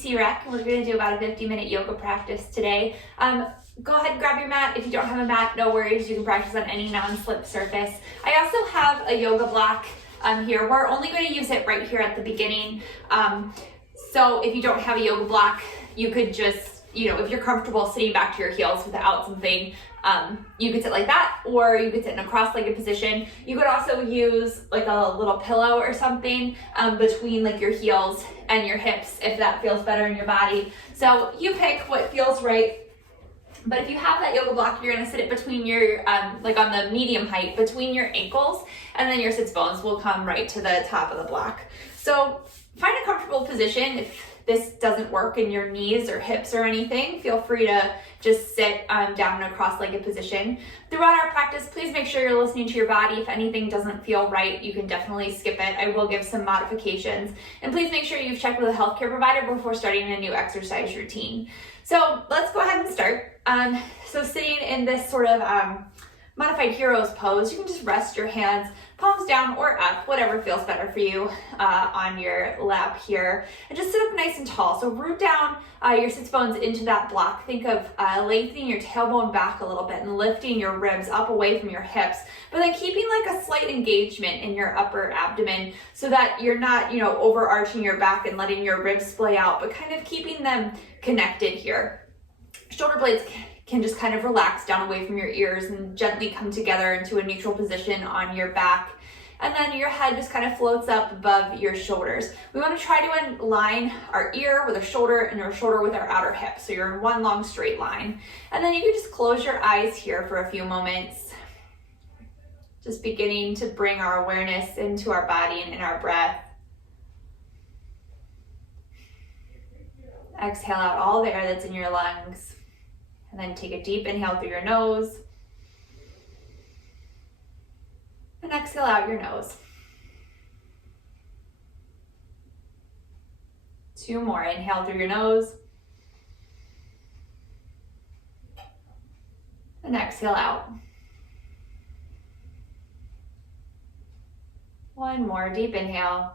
ABC Rec, and we're going to do about a 50-minute yoga practice today. Go ahead and grab your mat. If you don't have a mat, no worries. You can practice on any non-slip surface. I also have a yoga block here. We're only going to use it right here at the beginning. So if you don't have a yoga block, you could just, if you're comfortable sitting back to your heels without something, you could sit like that, or you could sit in a cross-legged position. You could also use like a little pillow or something between like your heels and your hips if that feels better in your body. So you pick what feels right. But if you have that yoga block, you're going to sit it between your, like on the medium height, between your ankles, and then your sits bones will come right to the top of the block. So find a comfortable position. If this doesn't work in your knees or hips or anything, feel free to just sit down in a cross-legged position. Throughout our practice, please make sure you're listening to your body. If anything doesn't feel right, you can definitely skip it. I will give some modifications. And please make sure you've checked with a healthcare provider before starting a new exercise routine. So let's go ahead and start. So sitting in this sort of modified hero's pose, you can just rest your hands palms down or up, whatever feels better for you, on your lap here, and just sit up nice and tall. So root down your sits bones into that block. Think of lengthening your tailbone back a little bit and lifting your ribs up away from your hips, but then keeping like a slight engagement in your upper abdomen so that you're not, overarching your back and letting your ribs splay out, but kind of keeping them connected here. Shoulder blades can just kind of relax down away from your ears and gently come together into a neutral position on your back. And then your head just kind of floats up above your shoulders. We want to try to align our ear with our shoulder and our shoulder with our outer hip. So you're in one long straight line. And then you can just close your eyes here for a few moments. Just beginning to bring our awareness into our body and in our breath. Exhale out all the air that's in your lungs. And then take a deep inhale through your nose. And exhale out your nose. 2 more. Inhale through your nose. And exhale out. 1 more. Deep inhale.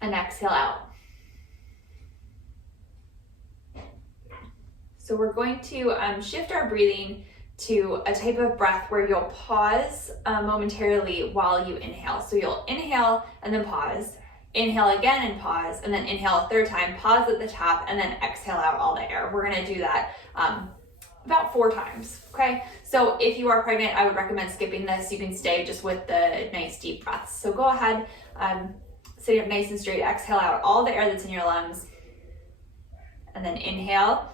And exhale out. So we're going to shift our breathing to a type of breath where you'll pause momentarily while you inhale. So you'll inhale and then pause, inhale again and pause, and then inhale a third time, pause at the top, and then exhale out all the air. We're gonna do that about 4 times, okay? So if you are pregnant, I would recommend skipping this. You can stay just with the nice deep breaths. So go ahead, sitting up nice and straight, exhale out all the air that's in your lungs, and then inhale,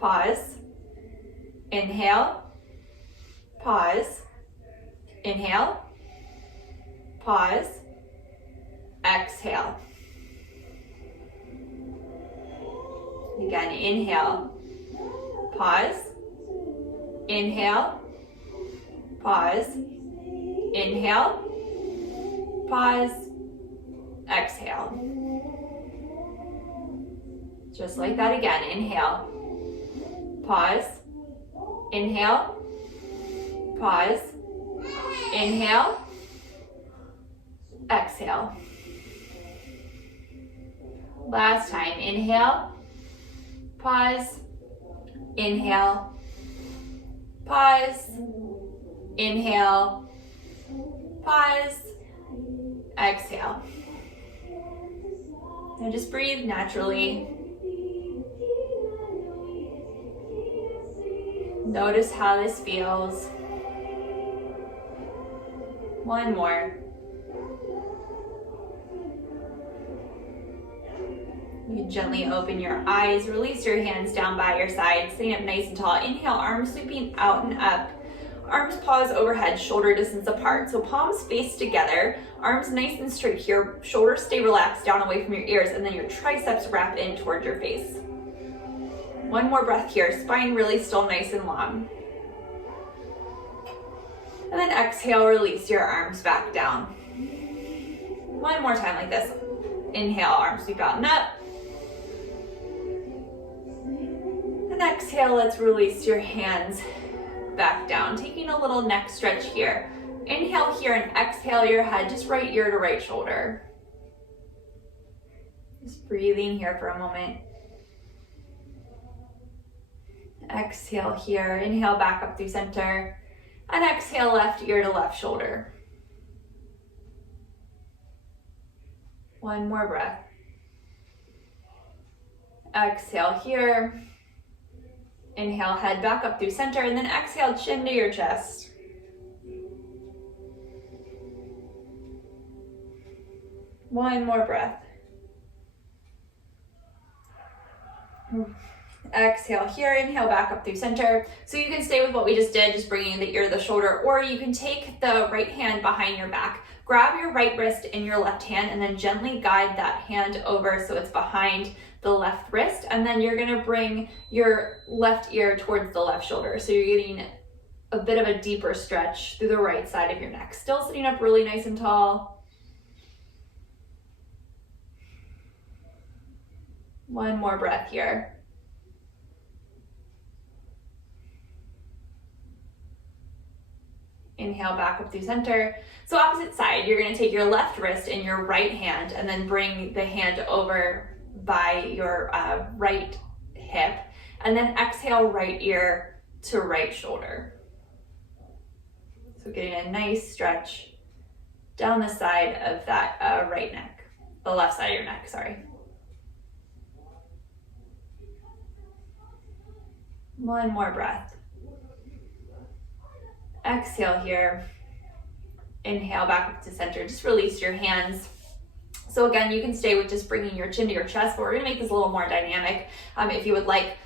pause, inhale, pause, inhale, pause, exhale. Again, inhale, pause, inhale, pause, inhale, pause, exhale. Just like that again, inhale, pause, inhale, pause, inhale, exhale. Last time, inhale, pause, inhale, pause, inhale, pause, exhale. Now just breathe naturally. Notice how this feels. 1 more. You can gently open your eyes, release your hands down by your side, sitting up nice and tall. Inhale, arms sweeping out and up. Arms paws overhead, shoulder distance apart. So palms face together, arms nice and straight here, shoulders stay relaxed down away from your ears, and then your triceps wrap in toward your face. 1 more breath here, spine really still nice and long. And then exhale, release your arms back down. 1 more time like this. Inhale, arms sweep out and up. And exhale, let's release your hands back down, taking a little neck stretch here. Inhale here and exhale your head, just right ear to right shoulder. Just breathing here for a moment. Exhale here, inhale back up through center, and exhale left ear to left shoulder. One more breath. Exhale here. Inhale, head back up through center, and then exhale, chin to your chest. One more breath. Exhale here, inhale back up through center. So you can stay with what we just did, just bringing the ear to the shoulder, or you can take the right hand behind your back, grab your right wrist in your left hand, and then gently guide that hand over so it's behind the left wrist. And then you're gonna bring your left ear towards the left shoulder. So you're getting a bit of a deeper stretch through the right side of your neck. Still sitting up really nice and tall. One more breath here. Inhale back up through center. So opposite side, you're gonna take your left wrist in your right hand and then bring the hand over by your right hip. And then exhale right ear to right shoulder. So getting a nice stretch down the side of that right neck, the left side of your neck, sorry. One more breath. Exhale here. Inhale back up to center. Just release your hands. So again, you can stay with just bringing your chin to your chest, but we're gonna make this a little more dynamic. If you would like,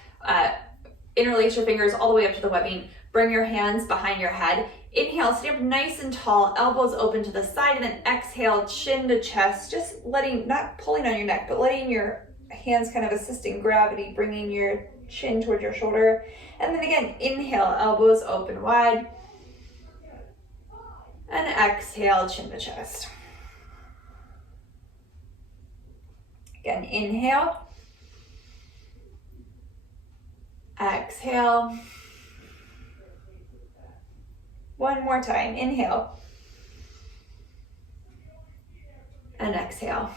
interlace your fingers all the way up to the webbing. Bring your hands behind your head. Inhale, sit up nice and tall, elbows open to the side, and then exhale, chin to chest. Just letting, not pulling on your neck, but letting your hands kind of assisting gravity, bringing your chin towards your shoulder. And then again, inhale, elbows open wide. And exhale, chin to chest. Again, inhale. Exhale. One more time, inhale. And exhale.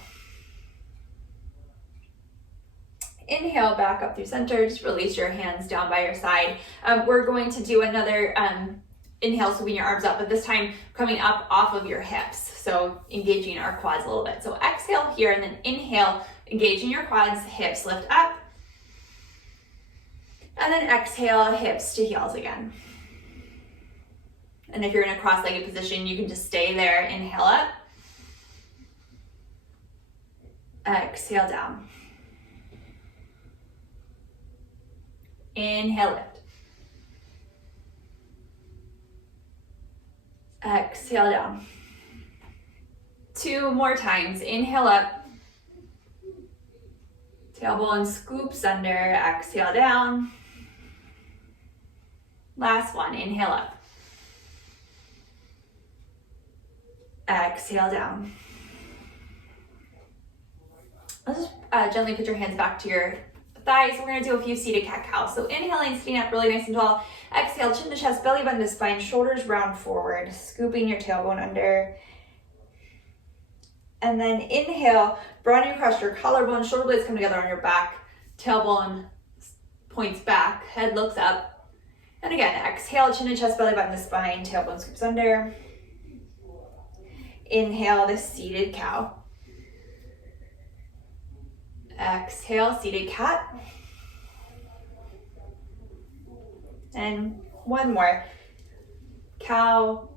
Inhale back up through center, just release your hands down by your side. We're going to do another inhale, sweeping your arms up, but this time coming up off of your hips. So engaging our quads a little bit. So exhale here and then inhale, engaging your quads, hips lift up. And then exhale, hips to heels again. And if you're in a cross-legged position, you can just stay there, inhale up. Exhale down. Inhale, lift. Exhale down. Two more times. Inhale up. Tailbone scoops under. Exhale down. Last one. Inhale up. Exhale down. Let's just gently put your hands back to your thighs. We're gonna do a few seated cat-cow. So inhaling, sitting up really nice and tall. Exhale, chin to chest, belly button to spine, shoulders round forward, scooping your tailbone under. And then inhale, broadening across your collarbone, shoulder blades come together on your back, tailbone points back, head looks up. And again, exhale, chin to chest, belly button to spine, tailbone scoops under. Inhale, the seated cow. Exhale, seated cat. And one more. Cow.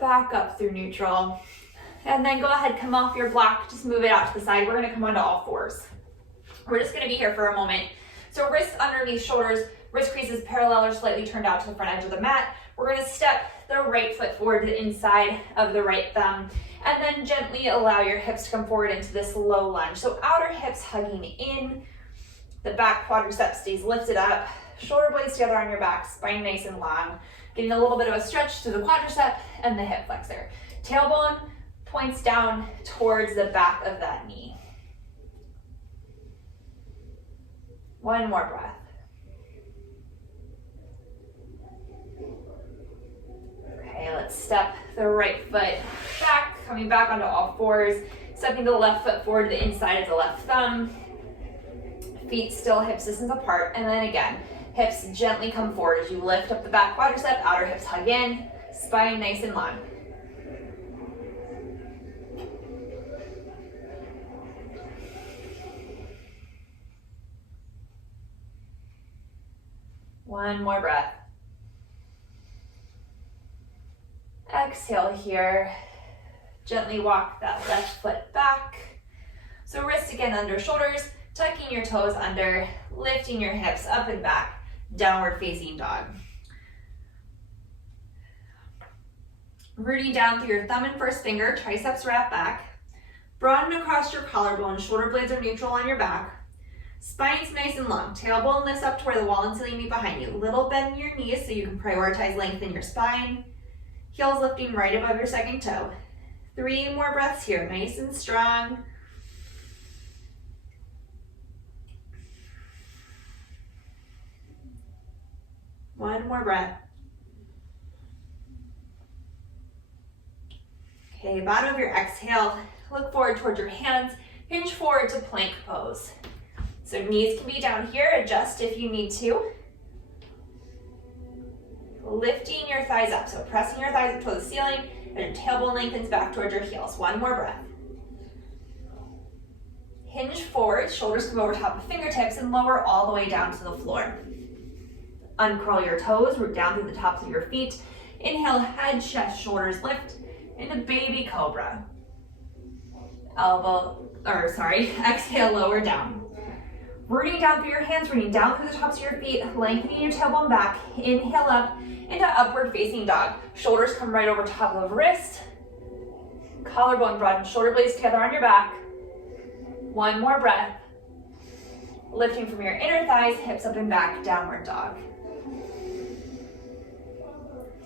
Back up through neutral. And then go ahead, come off your block, just move it out to the side. We're gonna come onto all fours. We're just gonna be here for a moment. So wrists underneath shoulders, wrist creases parallel or slightly turned out to the front edge of the mat. We're gonna step the right foot forward to the inside of the right thumb, and then gently allow your hips to come forward into this low lunge. So outer hips hugging in, the back quadricep stays lifted up, shoulder blades together on your back, spine nice and long, getting a little bit of a stretch to the quadricep and the hip flexor. Tailbone points down towards the back of that knee. One more breath. Okay, let's step the right foot back, coming back onto all fours, Stepping the left foot forward to the inside of the left thumb. Feet still hip distance apart. And then again, hips gently come forward as you lift up the back quadricep, outer hips hug in, spine nice and long. One more breath. Exhale here. Gently walk that left foot back. So wrists again under shoulders, tucking your toes under, lifting your hips up and back, downward facing dog. Rooting down through your thumb and first finger, triceps wrap back. Broaden across your collarbone, shoulder blades are neutral on your back. Spine's nice and long, tailbone lifts up to where the wall and ceiling meet behind you. Little bend in your knees so you can prioritize length in your spine. Heels lifting right above your second toe. 3 more breaths here, nice and strong. One more breath. Okay, bottom of your exhale, look forward towards your hands, hinge forward to plank pose. So knees can be down here, adjust if you need to. Lifting your thighs up, so pressing your thighs up toward the ceiling, and your tailbone lengthens back towards your heels. One more breath. Hinge forward, shoulders come over top of fingertips, and lower all the way down to the floor. Uncurl your toes, root down through the tops of your feet. Inhale, head, chest, shoulders lift into baby cobra. Exhale, lower down. Rooting down through your hands, rooting down through the tops of your feet, lengthening your tailbone back. Inhale up into upward facing dog. Shoulders come right over top of wrist. Collarbone broaden, shoulder blades together on your back. One more breath. Lifting from your inner thighs, hips up and back, downward dog.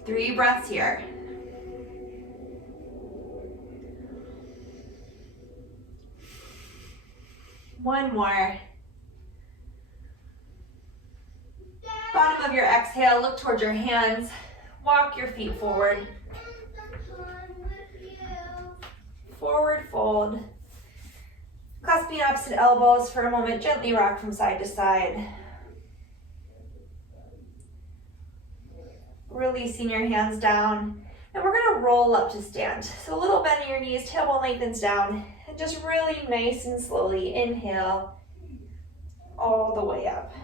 3 breaths here. One more. Bottom of your exhale, look towards your hands. Walk your feet forward. Forward fold. Clasping opposite elbows for a moment, gently rock from side to side. Releasing your hands down. And we're gonna roll up to stand. So a little bend in your knees, tailbone lengthens down. And just really nice and slowly inhale all the way up.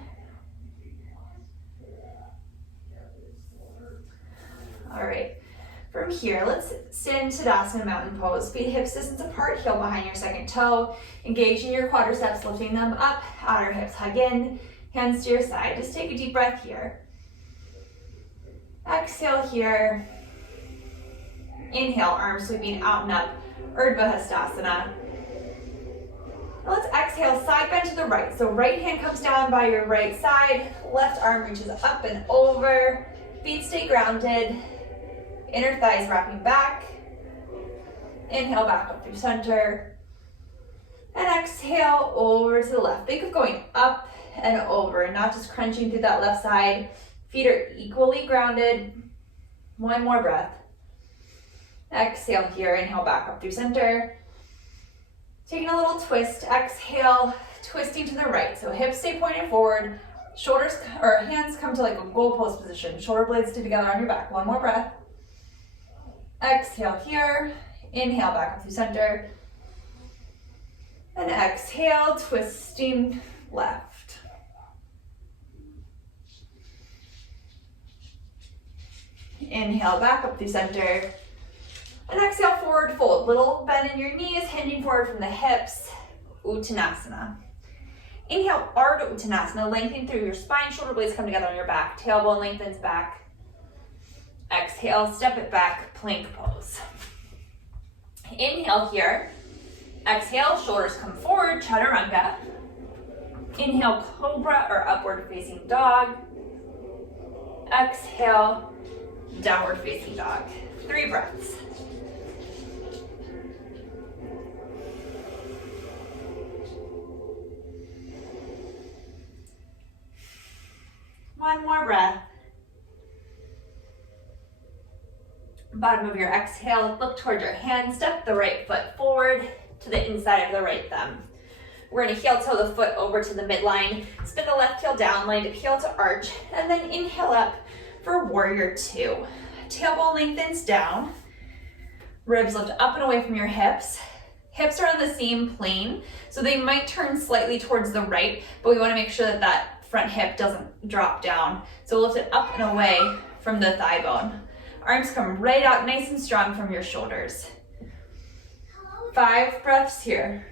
All right, from here, let's sit in Tadasana Mountain Pose. Feet hips distance apart, heel behind your second toe. Engaging your quadriceps, lifting them up, outer hips hug in, hands to your side. Just take a deep breath here. Exhale here. Inhale, arms sweeping out and up, Urdhva Hastasana. Let's exhale, side bend to the right. So right hand comes down by your right side, left arm reaches up and over, feet stay grounded. Inner thighs wrapping back. Inhale back up through center. And exhale over to the left. Think of going up and over, not just crunching through that left side. Feet are equally grounded. One more breath. Exhale here, inhale back up through center. Taking a little twist, exhale, twisting to the right. So hips stay pointed forward, shoulders or hands come to like a goalpost position. Shoulder blades stay together on your back. One more breath. Exhale here, inhale back up through center. And exhale, twisting left. Inhale back up through center. And exhale, forward fold. Little bend in your knees, hinging forward from the hips. Uttanasana. Inhale, Ardha Uttanasana, lengthening through your spine, shoulder blades come together on your back. Tailbone lengthens back. Exhale, step it back, plank pose. Inhale here. Exhale, shoulders come forward, chaturanga. Inhale, cobra or upward facing dog. Exhale, downward facing dog. 3 breaths. One more breath. Bottom of your exhale, look towards your hands, step the right foot forward to the inside of the right thumb. We're gonna heel toe the foot over to the midline, spin the left heel down, land it heel to arch, and then inhale up for warrior two. Tailbone lengthens down, ribs lift up and away from your hips. Hips are on the same plane, so they might turn slightly towards the right, but we wanna make sure that that front hip doesn't drop down. So lift it up and away from the thigh bone. Arms come right out nice and strong from your shoulders. 5 breaths here.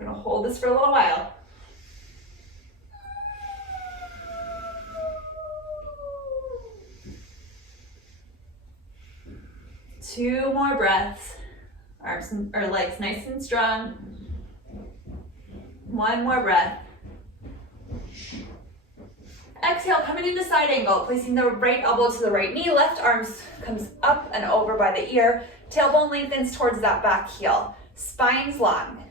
We're gonna hold this for a little while. Two more breaths. Arms or legs nice and strong. One more breath. Exhale, coming into side angle, placing the right elbow to the right knee, left arm comes up and over by the ear, tailbone lengthens towards that back heel, spine's long.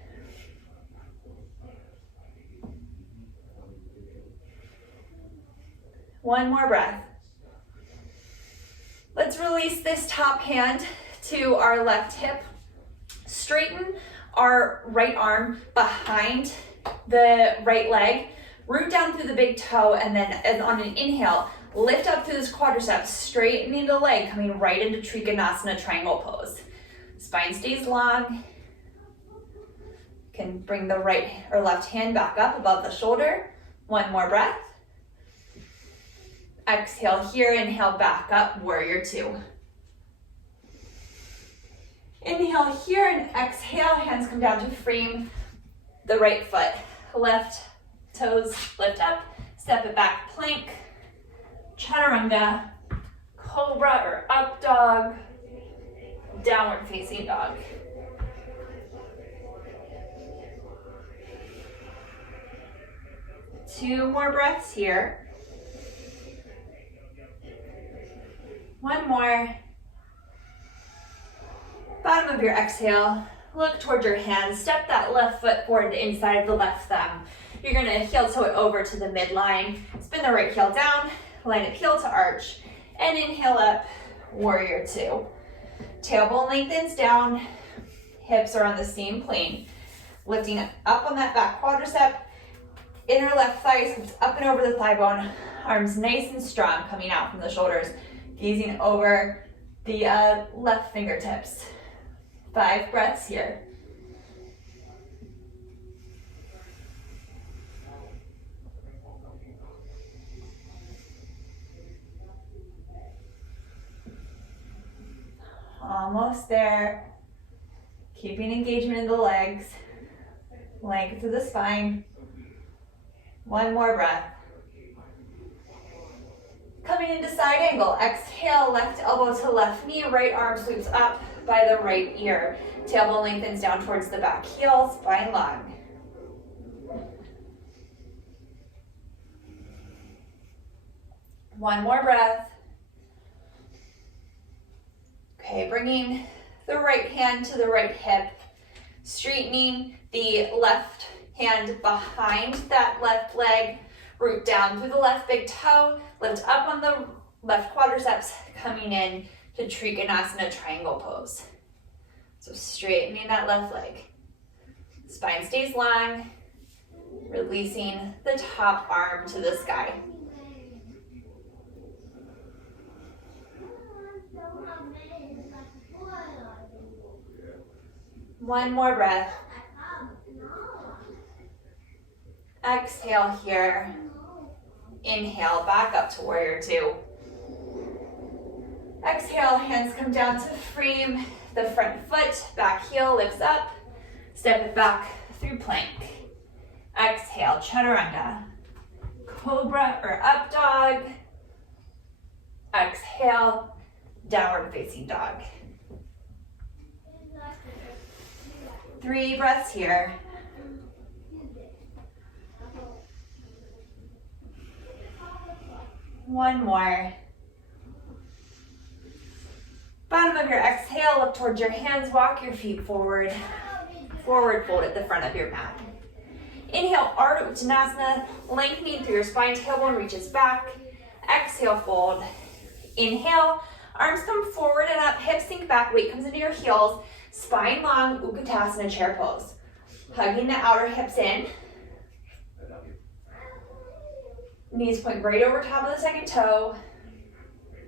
One more breath. Let's release this top hand to our left hip. Straighten our right arm behind the right leg. Root down through the big toe, and then on an inhale, lift up through this quadriceps, straightening the leg, coming right into Trikonasana triangle pose. Spine stays long. Can bring the right or left hand back up above the shoulder. One more breath. Exhale here, inhale back up, warrior two. Inhale here and exhale, hands come down to frame the right foot. Left toes lift up, step it back, plank, chaturanga, cobra or up dog, downward facing dog. Two more breaths here. One more. Bottom of your exhale, look towards your hands, step that left foot forward inside of the left thumb. You're gonna heel toe it over to the midline, spin the right heel down, line it heel to arch, and inhale up, warrior two. Tailbone lengthens down, hips are on the same plane. Lifting up on that back quadricep, inner left thigh comes up and over the thigh bone, arms nice and strong coming out from the shoulders, gazing over the left fingertips. 5 breaths here. Almost there. Keeping engagement in the legs. Length to the spine. One more breath. Coming into side angle, exhale, left elbow to left knee, right arm sweeps up by the right ear. Tailbone lengthens down towards the back heel, spine long. One more breath. Okay, bringing the right hand to the right hip, straightening the left hand behind that left leg, root down through the left big toe, lift up on the left quadriceps, coming in to Trikonasana triangle pose. So straightening that left leg. Spine stays long, releasing the top arm to the sky. One more breath. Exhale here. Inhale, back up to warrior two. Exhale, hands come down to frame the front foot, back heel lifts up, step it back through plank. Exhale, chaturanga, cobra or up dog. Exhale, downward facing dog. 3 breaths here. One more. Bottom of your exhale, look towards your hands, walk your feet forward. Forward fold at the front of your mat. Inhale, Ardha Uttanasana, lengthening through your spine, tailbone reaches back. Exhale, fold. Inhale, arms come forward and up, hips sink back, weight comes into your heels, spine long, Uttanasana chair pose. Hugging the outer hips in. Knees point right over top of the second toe.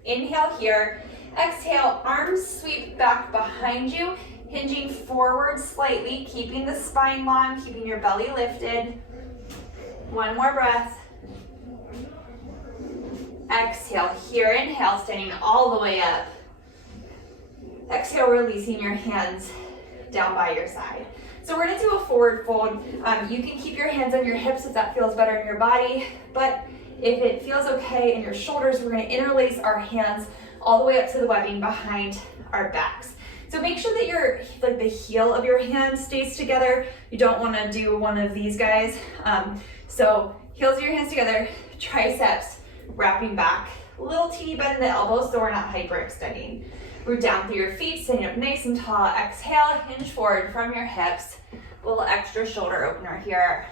Inhale here. Exhale, arms sweep back behind you, hinging forward slightly, keeping the spine long, keeping your belly lifted. One more breath. Exhale here, inhale, standing all the way up. Exhale, releasing your hands down by your side. So we're gonna do a forward fold. You can keep your hands on your hips if that feels better in your body, but if it feels okay in your shoulders, we're gonna interlace our hands all the way up to the webbing behind our backs. So make sure that like the heel of your hand stays together. You don't wanna do one of these guys. So heels of your hands together, triceps wrapping back, little teeny bend in the elbows so we're not hyperextending. Root down through your feet, standing up nice and tall. Exhale, hinge forward from your hips. A little extra shoulder opener here.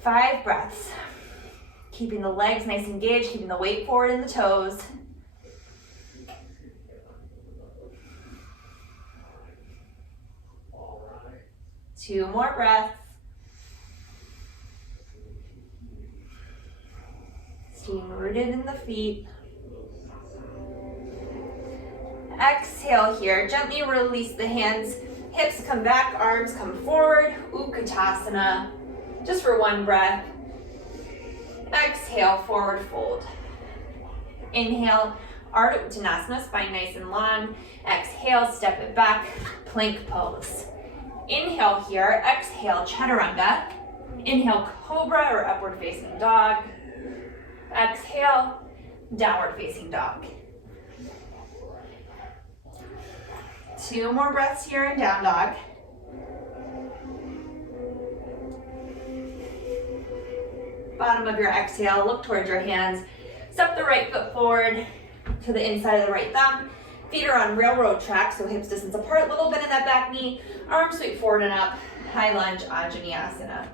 5 breaths. Keeping the legs nice and engaged, keeping the weight forward in the toes. Two more breaths. Staying rooted in the feet. Exhale here, gently release the hands. Hips come back, arms come forward. Utkatasana, just for one breath. Exhale, forward fold. Inhale, Ardha Uttanasana, spine nice and long. Exhale, step it back, plank pose. Inhale here, exhale, chaturanga. Inhale, cobra or upward facing dog. Exhale, downward facing dog. 2 more breaths here in down dog. Bottom of your exhale, look towards your hands. Step the right foot forward to the inside of the right thumb. Feet are on railroad track, so hips distance apart, little bend in that back knee. Arms sweep forward and up, high lunge, Anjaneyasana.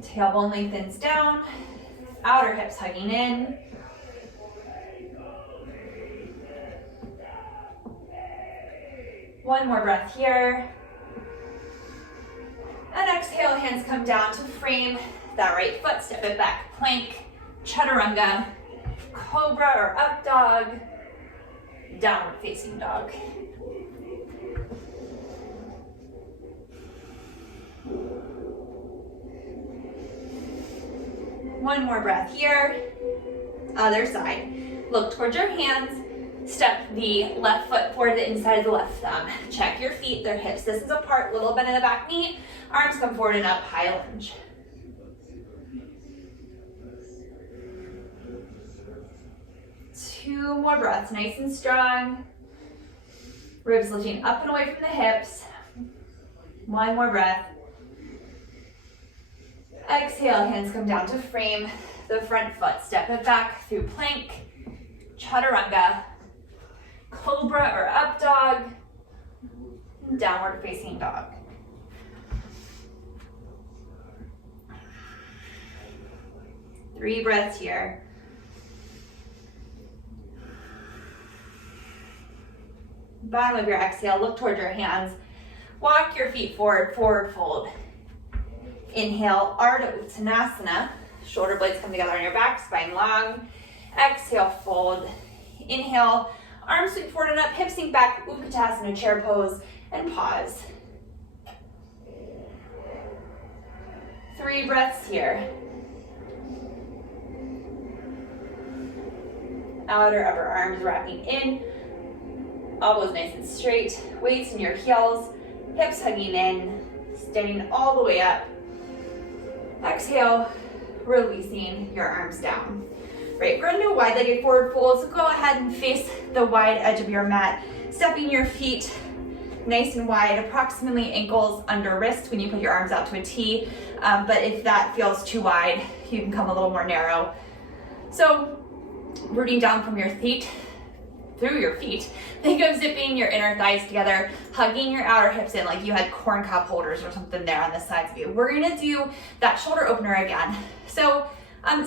Tailbone lengthens down, outer hips hugging in. One more breath here. And exhale, hands come down to frame that right foot, step it back, plank, chaturanga, cobra or up dog, downward facing dog. One more breath here. Other side. Look towards your hands. Step the left foot forward to the inside of the left thumb. Check your feet, their hips distance apart, little bend in the back knee. Arms come forward and up, high lunge. Two more breaths, nice and strong. Ribs lifting up and away from the hips. One more breath. Exhale, hands come down to frame the front foot. Step it back through plank, chaturanga, cobra or up dog, downward facing dog. Three breaths here. Bottom of your exhale, look towards your hands. Walk your feet forward, forward fold. Inhale, Ardha Uttanasana. Shoulder blades come together on your back, spine long. Exhale, fold. Inhale, arms sweep forward and up, hips sink back, Utkatasana, chair pose, and pause. 3 breaths here. Outer upper arms wrapping in. Elbows nice and straight. Weights in your heels. Hips hugging in. Standing all the way up. Exhale, releasing your arms down. Right, we're gonna do a wide-legged forward fold, so go ahead and face the wide edge of your mat, stepping your feet nice and wide, approximately ankles under wrist when you put your arms out to a T, but if that feels too wide, you can come a little more narrow. So, rooting down from your feet, through your feet, think of zipping your inner thighs together, hugging your outer hips in like you had corn cob holders or something there on the sides of you. We're gonna do that shoulder opener again. So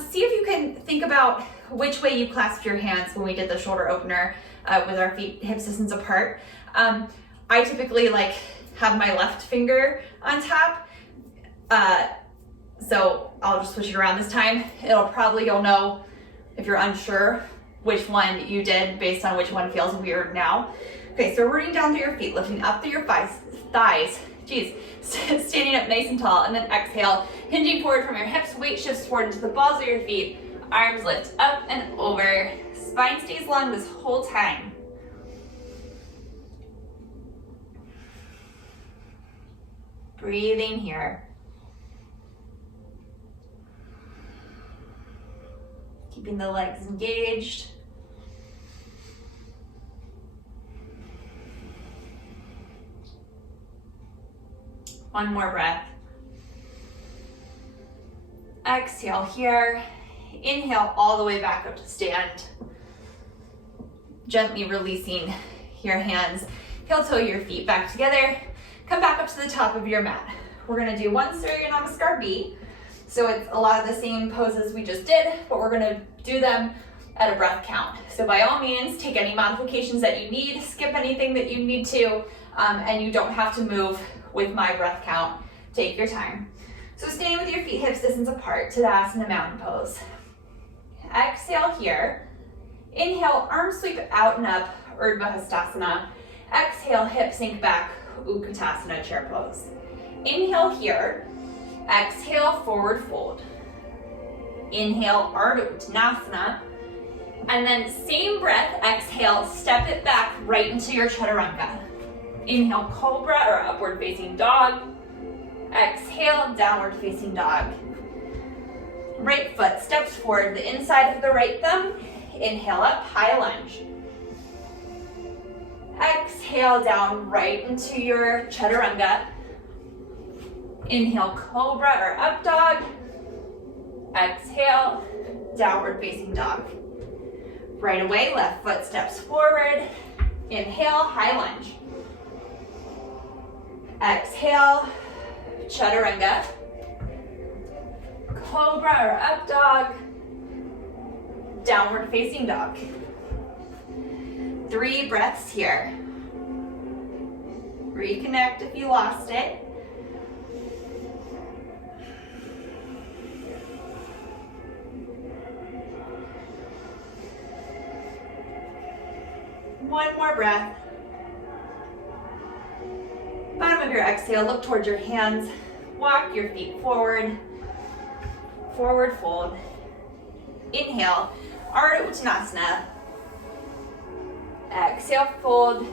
see if you can think about which way you clasped your hands when we did the shoulder opener. with our feet hips distance apart. I typically like have my left finger on top. So I'll just switch it around this time. You'll know if you're unsure which one you did based on which one feels weird now. Okay, so rooting down through your feet, lifting up through your thighs. Geez, standing up nice and tall, and then exhale, hinging forward from your hips, weight shifts forward into the balls of your feet, arms lift up and over, spine stays long this whole time. Breathing here. Keeping the legs engaged. One more breath. Exhale here. Inhale all the way back up to stand. Gently releasing your hands. Heel toe your feet back together. Come back up to the top of your mat. We're gonna do one Surya Namaskar B. So it's a lot of the same poses we just did, but we're gonna do them at a breath count. So by all means, take any modifications that you need, skip anything that you need to, and you don't have to move with my breath count. Take your time. So staying with your feet hips distance apart, Tadasana mountain pose. Exhale here. Inhale, arms sweep out and up, Urdhva Hastasana. Exhale, hips sink back, Utkatasana chair pose. Inhale here. Exhale, forward fold. Inhale, Ardha Uttanasana. And then same breath, exhale, step it back right into your Chaturanga. Inhale, Cobra or upward facing dog. Exhale, downward facing dog. Right foot steps forward, the inside of the right thumb. Inhale up, high lunge. Exhale down right into your Chaturanga. Inhale, Cobra or up dog. Exhale, downward facing dog. Right away, left foot steps forward. Inhale, high lunge. Exhale, Chaturanga. Cobra or up dog. Downward facing dog. 3 breaths here. Reconnect if you lost it. One more breath. Bottom of your exhale, look towards your hands. Walk your feet forward. Forward fold. Inhale, Ardha Uttanasana. Exhale, fold.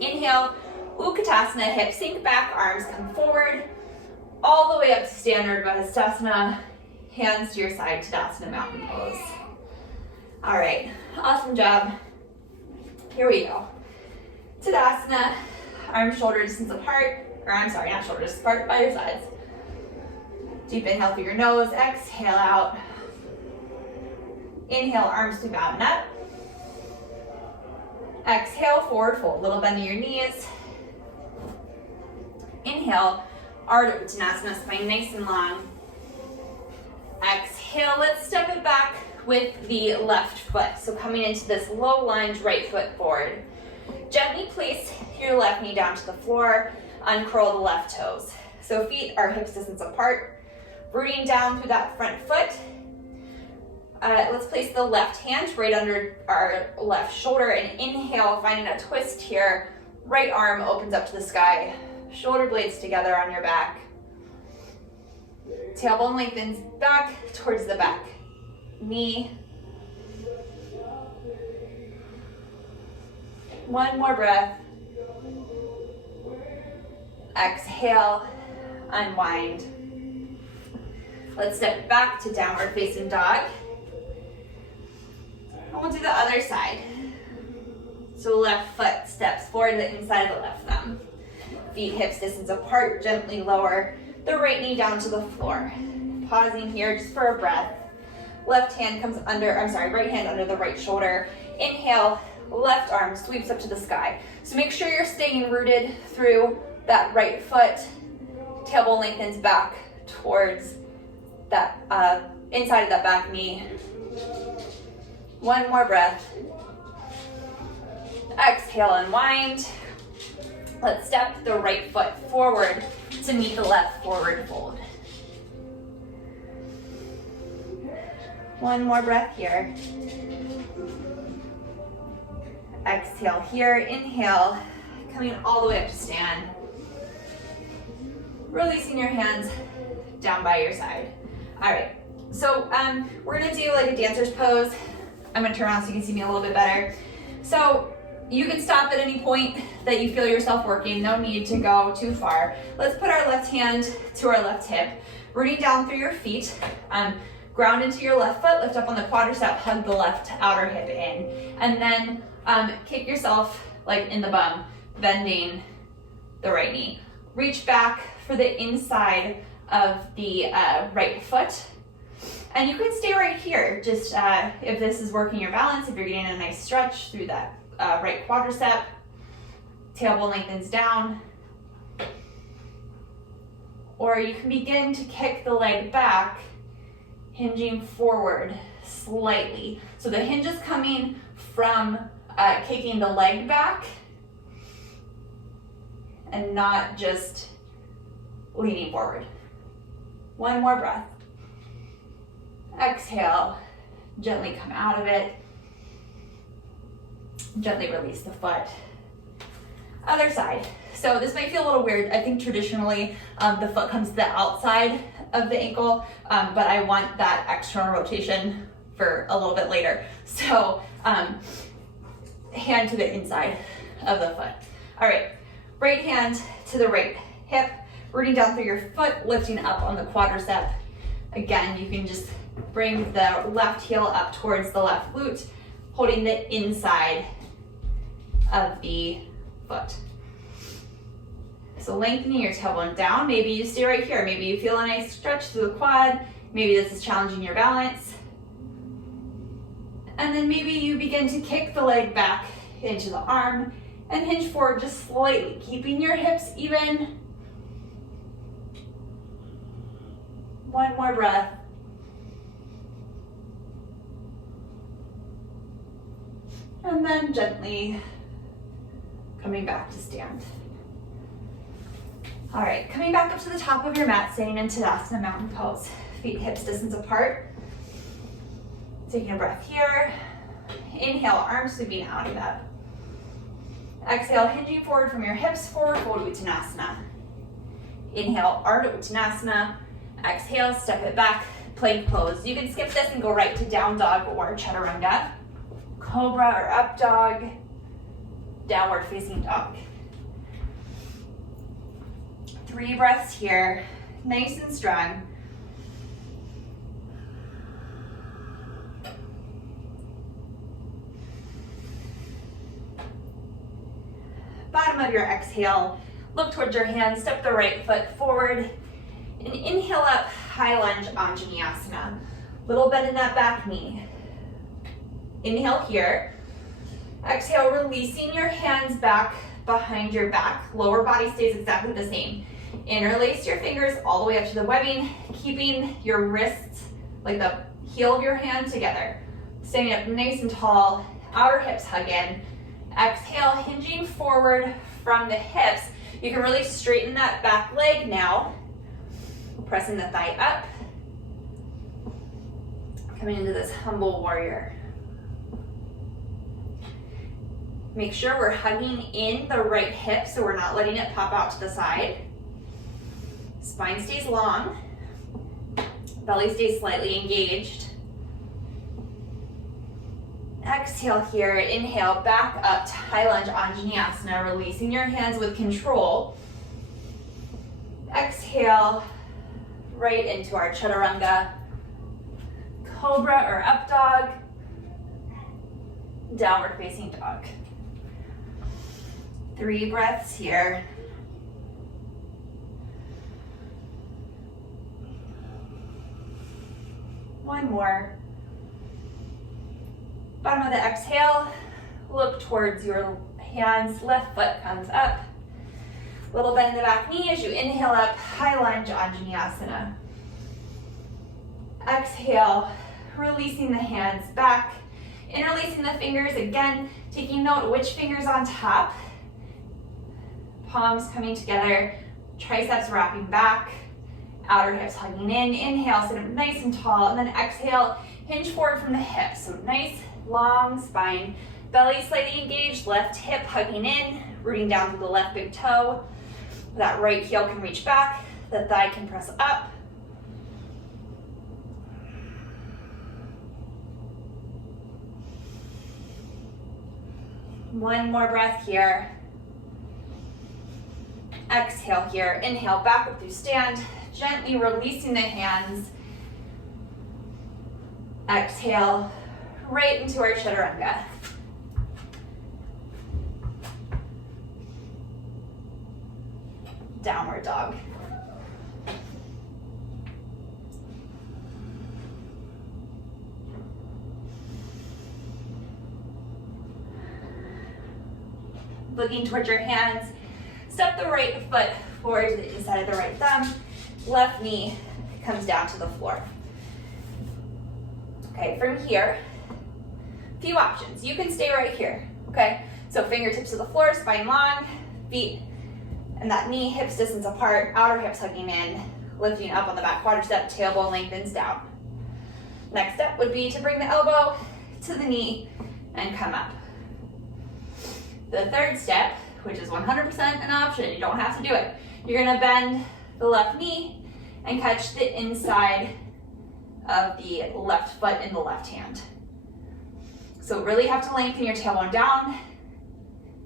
Inhale, Utkatasana, hips sink back, arms come forward. All the way up to standard Urdhva hands to your side, Tadasana mountain pose. All right, awesome job. Here we go. Tadasana, arms shoulder distance apart, or I'm sorry, not shoulder distance apart, by your sides. Deep inhale through your nose, exhale out. Inhale, arms sweep out and up. Exhale, forward fold, little bend in your knees. Inhale, Ardha Uttanasana, spine nice and long. Exhale, let's step it back with the left foot. So coming into this low lunge, right foot forward. Gently place your left knee down to the floor, uncurl the left toes. So feet are hips distance apart, rooting down through that front foot. Let's place the left hand right under our left shoulder and inhale, finding a twist here. Right arm opens up to the sky, shoulder blades together on your back. Tailbone lengthens back towards the back knee. One more breath. Exhale, unwind. Let's step back to downward facing dog. And we'll do the other side. So left foot steps forward to the inside of the left thumb. Feet hips distance apart, gently lower the right knee down to the floor. Pausing here just for a breath. Left hand comes under, right hand under the right shoulder. Inhale, left arm sweeps up to the sky. So make sure you're staying rooted through that right foot. Tailbone lengthens back towards that inside of that back knee. One more breath. Exhale, unwind. Let's step the right foot forward to meet the left forward fold. One more breath here. Exhale here, inhale, coming all the way up to stand. Releasing your hands down by your side. All right, so we're gonna do like a dancer's pose. I'm gonna turn around so you can see me a little bit better. So you can stop at any point that you feel yourself working, no need to go too far. Let's put our left hand to our left hip, rooting down through your feet, ground into your left foot, lift up on the quadricep, hug the left outer hip in, and then kick yourself like in the bum, bending the right knee. Reach back for the inside of the right foot. And you can stay right here, just if this is working your balance, if you're getting a nice stretch through that right quadricep, tailbone lengthens down. Or you can begin to kick the leg back, hinging forward slightly. So the hinge is coming from kicking the leg back and not just leaning forward. One more breath. Exhale, gently come out of it. Gently release the foot. Other side. So this might feel a little weird. I think traditionally the foot comes to the outside of the ankle, but I want that external rotation for a little bit later. So hand to the inside of the foot. All right, right hand to the right hip, rooting down through your foot, lifting up on the quadricep. Again, you can just bring the left heel up towards the left glute, holding the inside of the foot. So lengthening your tailbone down. Maybe you stay right here. Maybe you feel a nice stretch through the quad. Maybe this is challenging your balance. And then maybe you begin to kick the leg back into the arm and hinge forward just slightly, keeping your hips even. One more breath. And then gently coming back to stand. All right, coming back up to the top of your mat, staying in Tadasana Mountain Pose. Feet hips distance apart. Taking a breath here. Inhale, arms sweeping out and up. Exhale, hinging forward from your hips, forward fold Uttanasana. Inhale, Ardha Uttanasana. Exhale, step it back, plank pose. You can skip this and go right to down dog or chaturanga. Cobra or up dog, downward facing dog. 3 breaths here, nice and strong. Bottom of your exhale, look towards your hands, step the right foot forward, and inhale up, high lunge, Anjaneyasana. Little bend in that back knee. Inhale here. Exhale, releasing your hands back behind your back. Lower body stays exactly the same. Interlace your fingers all the way up to the webbing, keeping your wrists, like the heel of your hand, together. Standing up nice and tall, outer hips hug in. Exhale, hinging forward from the hips. You can really straighten that back leg now. Pressing the thigh up. Coming into this humble warrior. Make sure we're hugging in the right hip so we're not letting it pop out to the side. Spine stays long. Belly stays slightly engaged. Exhale here, inhale, back up to high lunge Anjaneyasana, releasing your hands with control. Exhale, right into our chaturanga, cobra or up dog, downward facing dog. 3 breaths here. One more. Bottom of the exhale, look towards your hands, left foot comes up. Little bend in the back knee as you inhale up, high lunge Anjaneyasana. Exhale, releasing the hands back Interlacing the fingers, again, taking note which finger's on top. Palms coming together, triceps wrapping back, outer hips hugging in. Inhale, sit up nice and tall, and then exhale, hinge forward from the hips. So nice, long spine. Belly slightly engaged, left hip hugging in, rooting down through the left big toe. That right heel can reach back, the thigh can press up. One more breath here. Exhale here. Inhale, back up through stand. Gently releasing the hands. Exhale, right into our chaturanga. Downward dog. Looking towards your hands, step the right foot forward to the inside of the right thumb. Left knee comes down to the floor. Okay, from here, few options. You can stay right here, okay? So fingertips to the floor, spine long, feet and that knee, hips distance apart, outer hips hugging in, lifting up on the back quadricep, tailbone lengthens down. Next step would be to bring the elbow to the knee and come up. The third step, which is 100% an option, you don't have to do it. You're gonna bend the left knee and catch the inside of the left foot in the left hand. So really have to lengthen your tailbone down,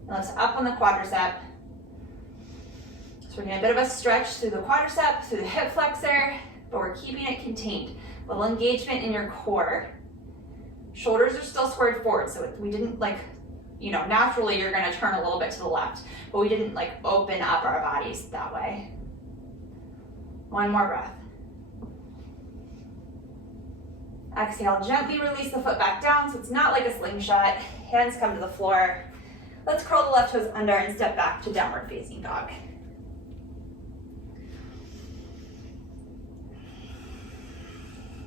and lift up on the quadricep. So we're getting a bit of a stretch through the quadricep, through the hip flexor, but we're keeping it contained. A little engagement in your core. Shoulders are still squared forward, so we didn't naturally you're gonna turn a little bit to the left, but we didn't open up our bodies that way. One more breath. Exhale, gently release the foot back down so it's not like a slingshot. Hands come to the floor. Let's curl the left toes under and step back to downward facing dog.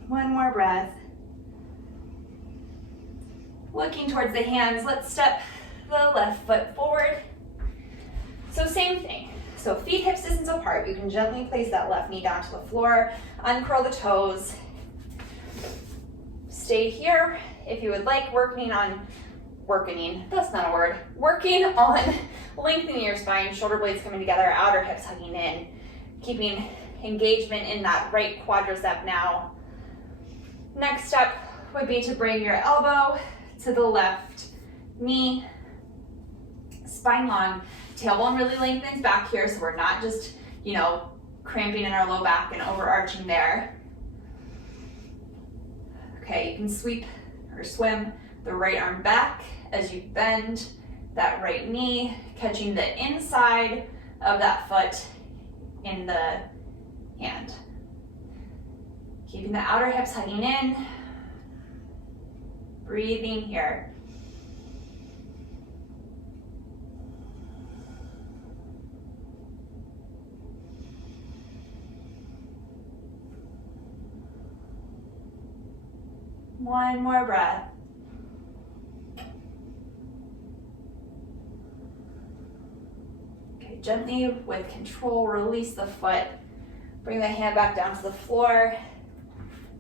One more breath. Looking towards the hands, let's step the left foot forward. So same thing. So feet hips distance apart. You can gently place that left knee down to the floor, uncurl the toes. Stay here if you would like, working on lengthening your spine, shoulder blades coming together, outer hips hugging in, keeping engagement in that right quadricep now. Next step would be to bring your elbow to the left knee, spine long, tailbone really lengthens back here so we're not just, cramping in our low back and overarching there. Okay, you can sweep or swim the right arm back as you bend that right knee, catching the inside of that foot in the hand. Keeping the outer hips hugging in, breathing here. One more breath. Okay, gently with control, release the foot. Bring the hand back down to the floor.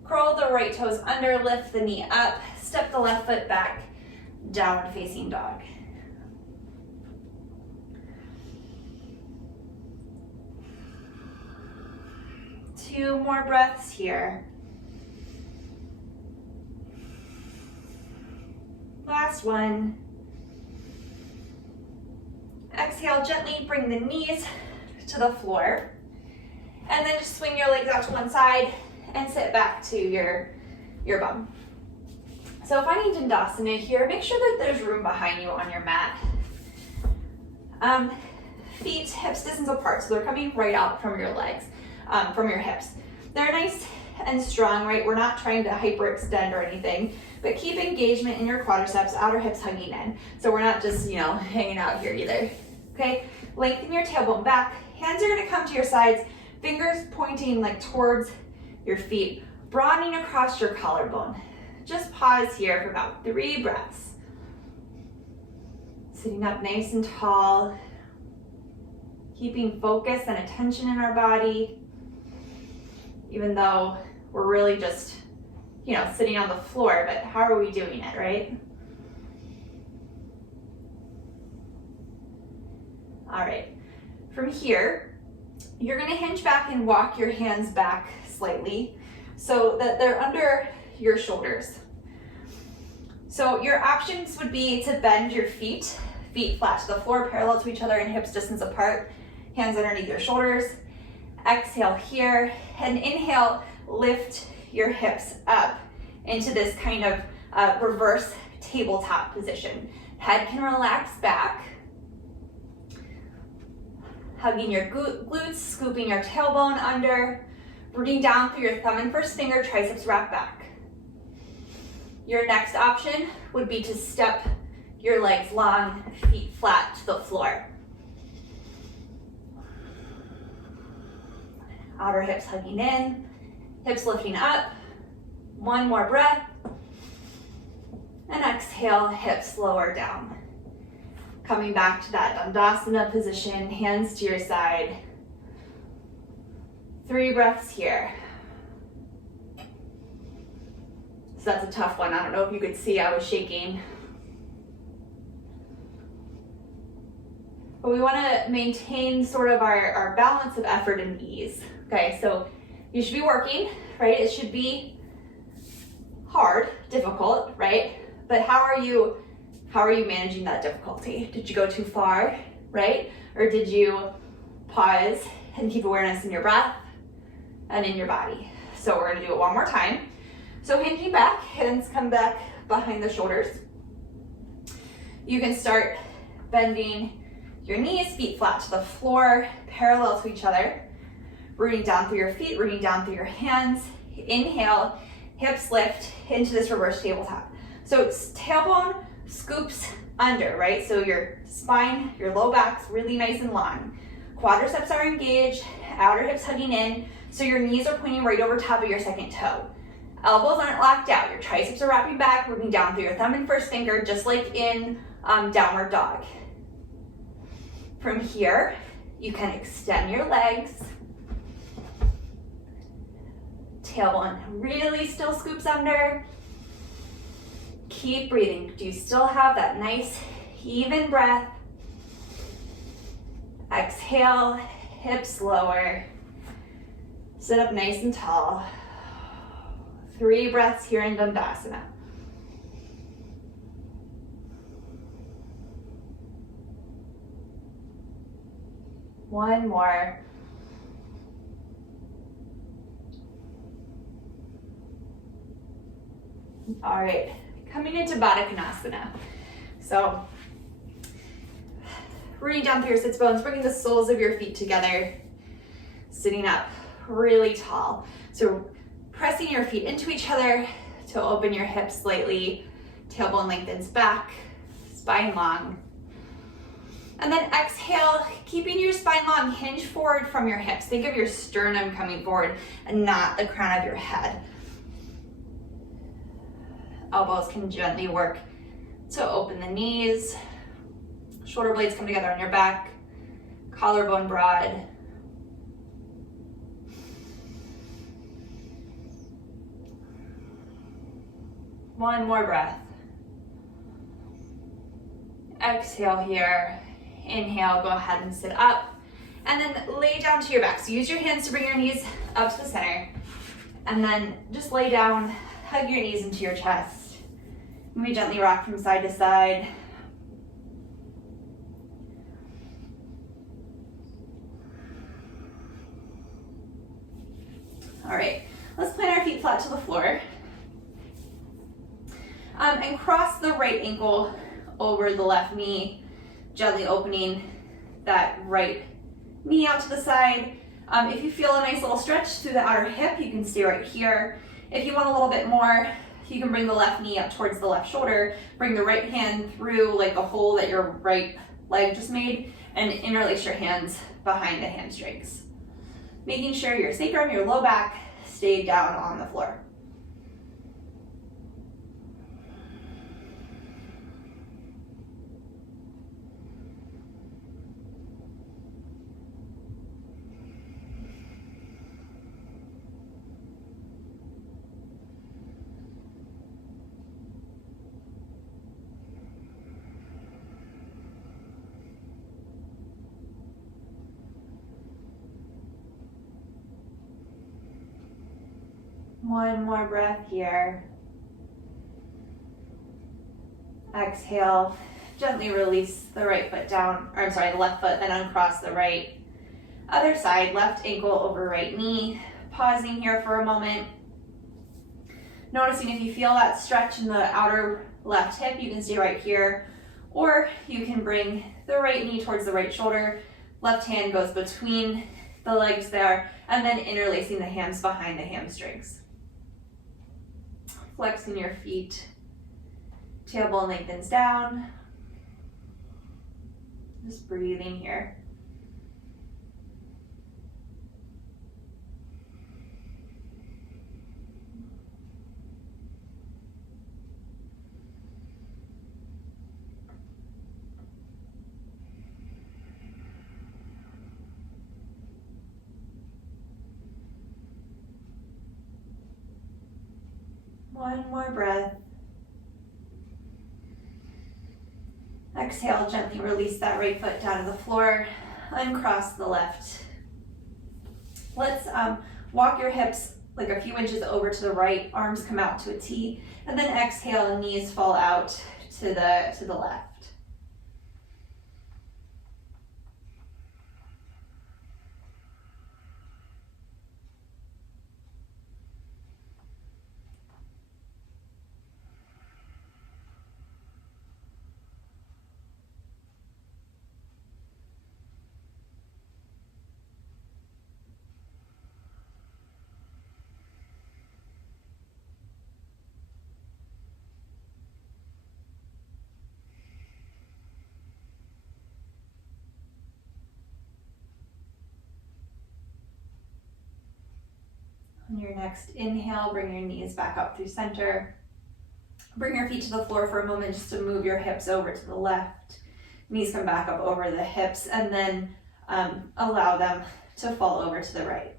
Curl the right toes under, lift the knee up, step the left foot back, downward facing dog. Two more breaths here. Last one. Exhale, gently bring the knees to the floor. And then just swing your legs out to one side and sit back to your bum. So finding Dandasana here, make sure that there's room behind you on your mat. Feet, hips distance apart, so they're coming right out from your legs, from your hips. They're nice and strong, right? We're not trying to hyperextend or anything, but keep engagement in your quadriceps, outer hips hugging in. So we're not just, hanging out here either. Okay, lengthen your tailbone back. Hands are gonna come to your sides, fingers pointing towards your feet, broadening across your collarbone. just pause here for about 3 breaths. Sitting up nice and tall, keeping focus and attention in our body, even though we're really just, sitting on the floor, but how are we doing it, right? All right, from here, you're gonna hinge back and walk your hands back slightly so that they're under your shoulders. So your options would be to bend your feet flat to the floor, parallel to each other and hips distance apart, hands underneath your shoulders. Exhale here, and inhale, lift your hips up into this kind of reverse tabletop position. Head can relax back, hugging your glutes, scooping your tailbone under, rooting down through your thumb and first finger, triceps wrap back. Your next option would be to step your legs long, feet flat to the floor. Outer hips hugging in, hips lifting up. One more breath. And exhale, hips lower down. Coming back to that Dandasana position, hands to your side. 3 breaths here. So that's a tough one. I don't know if you could see, I was shaking. But we want to maintain sort of our balance of effort and ease. Okay, so you should be working, right? It should be hard, difficult, right? But how are you managing that difficulty? Did you go too far, right? Or did you pause and keep awareness in your breath and in your body? So we're gonna do it one more time. So hinging back, hands come back behind the shoulders. You can start bending your knees, feet flat to the floor, parallel to each other. Rooting down through your feet, rooting down through your hands. Inhale, hips lift into this reverse tabletop. So it's tailbone scoops under, right? So your spine, your low back's really nice and long. Quadriceps are engaged, outer hips hugging in, so your knees are pointing right over top of your second toe. Elbows aren't locked out. Your triceps are wrapping back, rooting down through your thumb and first finger, just like in downward dog. From here, you can extend your legs. Tailbone really still scoops under. Keep breathing. Do you still have that nice, even breath? Exhale, hips lower. Sit up nice and tall. 3 breaths here in Dandasana. One more. All right, coming into Baddha Konasana. So, rooting down through your sits bones, bringing the soles of your feet together, sitting up really tall. So, pressing your feet into each other to open your hips slightly, tailbone lengthens back, spine long. And then exhale, keeping your spine long, hinge forward from your hips. Think of your sternum coming forward and not the crown of your head. Elbows can gently work to open the knees. Shoulder blades come together on your back. Collarbone broad. One more breath. Exhale here. Inhale, go ahead and sit up. And then lay down to your back. So use your hands to bring your knees up to the center. And then just lay down, hug your knees into your chest. And we gently rock from side to side. All right, let's plant our feet flat to the floor. And cross the right ankle over the left knee, gently opening that right knee out to the side. If you feel a nice little stretch through the outer hip, you can stay right here. If you want a little bit more, you can bring the left knee up towards the left shoulder, bring the right hand through like a hole that your right leg just made, and interlace your hands behind the hamstrings. Making sure your sacrum, your low back, stay down on the floor. One more breath here. Exhale, gently release the right foot down, or I'm sorry, the left foot, then uncross the right. Other side, left ankle over right knee. Pausing here for a moment. Noticing if you feel that stretch in the outer left hip, you can stay right here, or you can bring the right knee towards the right shoulder. Left hand goes between the legs there, and then interlacing the hands behind the hamstrings. Flexing your feet. Tailbone lengthens down. Just breathing here. One more breath. Exhale, gently release that right foot down to the floor. Uncross the left. Let's walk your hips like a few inches over to the right. Arms come out to a T. And then exhale, knees fall out to the left. On your next inhale, bring your knees back up through center. Bring your feet to the floor for a moment just to move your hips over to the left. Knees come back up over the hips, and then allow them to fall over to the right.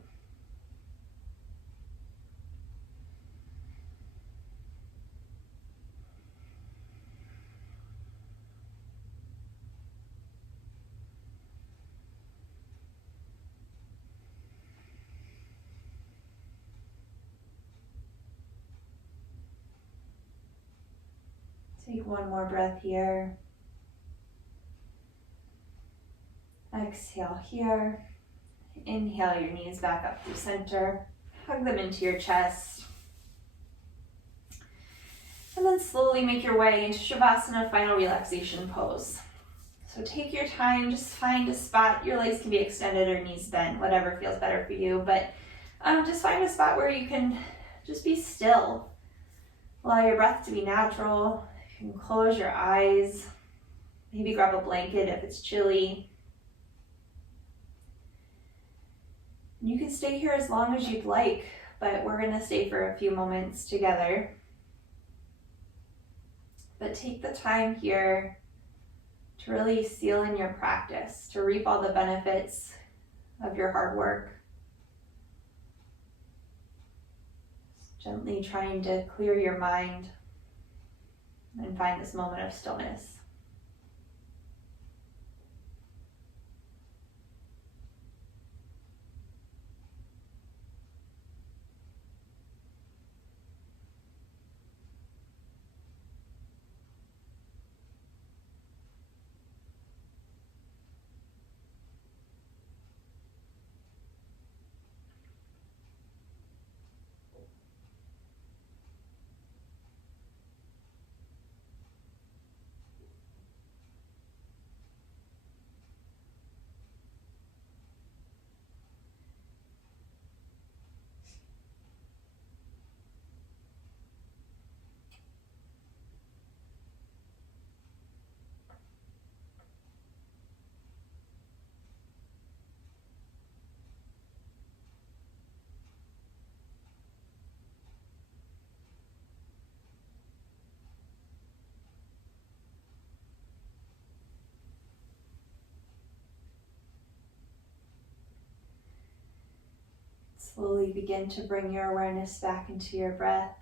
Take one more breath here. Exhale here. Inhale your knees back up through center. Hug them into your chest. And then slowly make your way into Shavasana, final relaxation pose. So take your time, just find a spot. Your legs can be extended or knees bent, whatever feels better for you. But just find a spot where you can just be still. Allow your breath to be natural. You can close your eyes. Maybe grab a blanket if it's chilly. You can stay here as long as you'd like, but we're going to stay for a few moments together. But take the time here to really seal in your practice, to reap all the benefits of your hard work. Gently trying to clear your mind and find this moment of stillness. Slowly begin to bring your awareness back into your breath.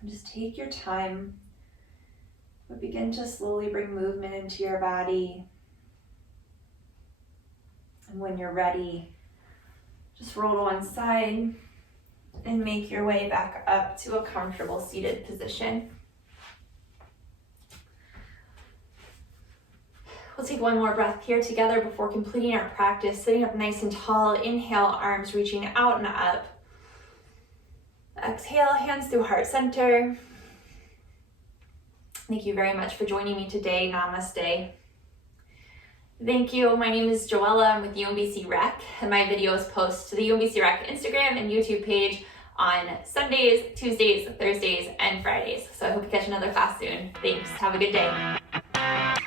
And just take your time, but begin to slowly bring movement into your body. And when you're ready, just roll to one side, And make your way back up to a comfortable seated position. We'll take one more breath here together before completing our practice, sitting up nice and tall. Inhale, arms reaching out and up. Exhale, hands through heart center. Thank you very much for joining me today. Namaste. Thank you. My name is Joella. I'm with UMBC Rec, and my videos post to the UMBC Rec Instagram and YouTube page on Sundays, Tuesdays, Thursdays, and Fridays. So I hope you catch another class soon. Thanks. Have a good day.